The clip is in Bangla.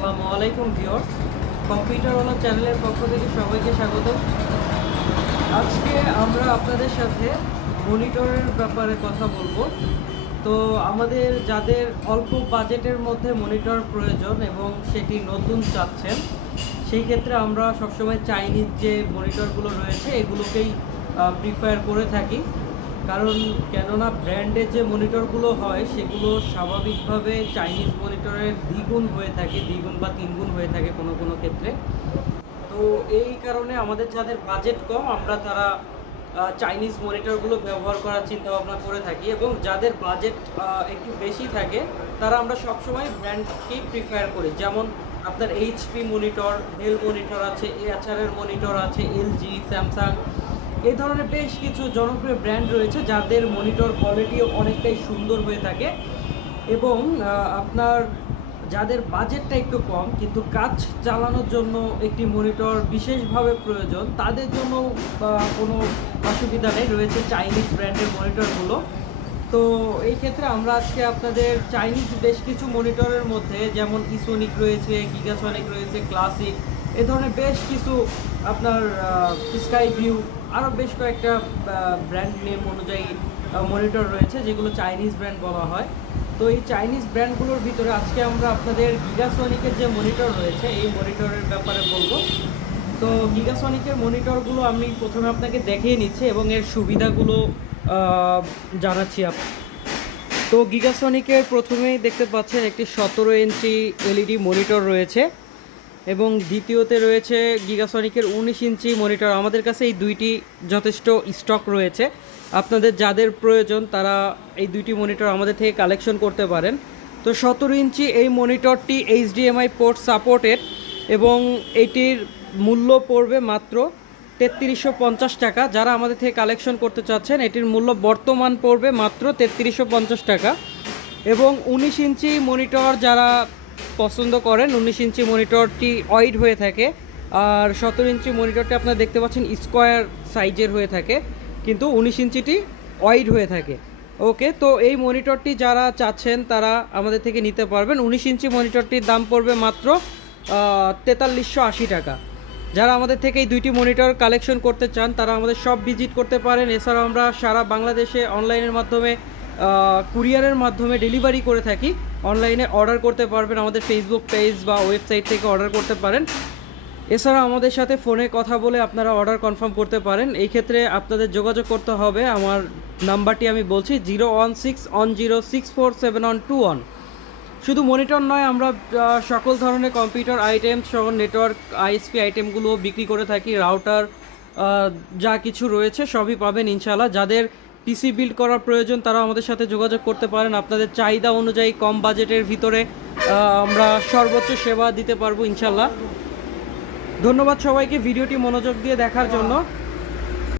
আসসালামু আলাইকুম ভিউয়ার্স, কম্পিউটার ওয়ালা চ্যানেলের পক্ষ থেকে সবাইকে স্বাগত। আজকে আমরা আপনাদের সাথে মনিটরের ব্যাপারে কথা বলবো। তো আমাদের যাদের অল্প বাজেটের মধ্যে মনিটর প্রয়োজন এবং সেটি নতুন চাচ্ছেন, সেই ক্ষেত্রে আমরা সবসময় চাইনিজ যে মনিটরগুলো রয়েছে এগুলোকেই প্রিফার করে থাকি। কারণ কেননা ব্র্যান্ডের যে মনিটরগুলো হয় সেগুলো স্বাভাবিকভাবে চাইনিজ মনিটরের দ্বিগুণ হয়ে থাকে, দ্বিগুণ বা তিনগুণ হয়ে থাকে কোনো কোনো ক্ষেত্রে। তো এই কারণে আমাদের যাদের বাজেট কম আমরা তারা চাইনিজ মনিটরগুলো ব্যবহার করার চিন্তা ভাবনা করে থাকি, এবং যাদের বাজেট একটু বেশি থাকে তারা আমরা সবসময় ব্র্যান্ডকেই প্রিফার করি। যেমন আপনার এইচপি মনিটর, ডেল মনিটর আছে, এআরএর মনিটর আছে, এলজি, স্যামসাং, এই ধরনের বেশ কিছু জনপ্রিয় ব্র্যান্ড রয়েছে যাদের মনিটর কোয়ালিটিও অনেকটাই সুন্দর হয়ে থাকে। এবং আপনার যাদের বাজেটটা একটু কম কিন্তু কাজ চালানোর জন্য একটি মনিটর বিশেষভাবে প্রয়োজন, তাদের জন্য কোনো অসুবিধা নেই, রয়েছে চাইনিজ ব্র্যান্ডের মনিটরগুলো। তো এই ক্ষেত্রে আমরা আজকে আপনাদের চাইনিজ বেশ কিছু মনিটরের মধ্যে যেমন ইসোনিক রয়েছে, গিগাসনিক রয়েছে, ক্লাসিক, এ ধরনের বেশ কিছু আপনার স্কাই ভিউ, আরও বেশ কয়েকটা ব্র্যান্ড নেম অনুযায়ী মনিটর রয়েছে যেগুলো চাইনিজ ব্র্যান্ড বলা হয়। তো এই চাইনিজ ব্র্যান্ডগুলোর ভিতরে আজকে আমরা আপনাদের গিগাসনিকের যে মনিটর রয়েছে এই মনিটরের ব্যাপারে বলবো। তো গিগাসনিকের মনিটরগুলো আমি প্রথমে আপনাকে দেখিয়ে নিচ্ছি এবং এর সুবিধাগুলো জানাচ্ছি। তো গিগাসনিকের প্রথমেই দেখতে পাচ্ছেন একটি 17 ইঞ্চি এলইডি মনিটর রয়েছে, এবং দ্বিতীয়তে রয়েছে গিগাসনিকের 19 ইঞ্চি মনিটর। আমাদের কাছে এই দুইটি যথেষ্ট স্টক রয়েছে, আপনাদের যাদের প্রয়োজন তারা এই দুইটি মনিটর আমাদের থেকে কালেকশন করতে পারেন। তো 17 ইঞ্চি এই মনিটরটি এইচডিএমআই পোর্ট সাপোর্টেড, এবং এটির মূল্য পড়বে মাত্র 3350 টাকা। যারা আমাদের থেকে কালেকশন করতে চাচ্ছেন এটির মূল্য বর্তমান পড়বে মাত্র 3350 টাকা। এবং 19 ইঞ্চি মনিটর যারা পছন্দ করেন, 19 ইঞ্চি মনিটরটি ওয়াইড হয়ে থাকে, আর 17 ইঞ্চি মনিটরটি আপনারা দেখতে পাচ্ছেন স্কোয়ার সাইজের হয়ে থাকে, কিন্তু 19 ইঞ্চিটি ওয়াইড হয়ে থাকে। ওকে, তো এই মনিটরটি যারা চাচ্ছেন তারা আমাদের থেকে নিতে পারবেন। 19 ইঞ্চি মনিটরটির দাম পড়বে মাত্র 4380 টাকা। যারা আমাদের থেকে এই দুইটি মনিটর কালেকশন করতে চান তারা আমাদের সব ভিজিট করতে পারেন। এছাড়াও আমরা সারা বাংলাদেশে অনলাইনের মাধ্যমে, কুরিয়ারের মাধ্যমে ডেলিভারি করে থাকি। অনলাইনে অর্ডার করতে পারবেন, আমাদের ফেসবুক পেজ বা ওয়েবসাইট থেকে অর্ডার করতে পারেন। এছাড়া আমাদের সাথে ফোনে কথা বলে আপনারা অর্ডার কনফার্ম করতে পারেন। এই ক্ষেত্রে আপনাদের যোগাযোগ করতে হবে, আমার নাম্বারটি আমি বলছি 01610647121। শুধু মনিটর নয়, আমরা সকল ধরনের কম্পিউটার আইটেম সহ নেটওয়ার্ক আইএসপি আইটেমগুলো বিক্রি করে থাকি। রাউটার যা কিছু রয়েছে সবই পাবেন ইনশাআল্লাহ। যাদের পিসি বিল্ড করার প্রয়োজন তারা আমাদের সাথে যোগাযোগ করতে পারেন। আপনাদের চাহিদা অনুযায়ী কম বাজেটের ভিতরে আমরা সর্বোচ্চ সেবা দিতে পারবো ইনশাআল্লাহ। ধন্যবাদ সবাইকে ভিডিওটি মনোযোগ দিয়ে দেখার জন্য।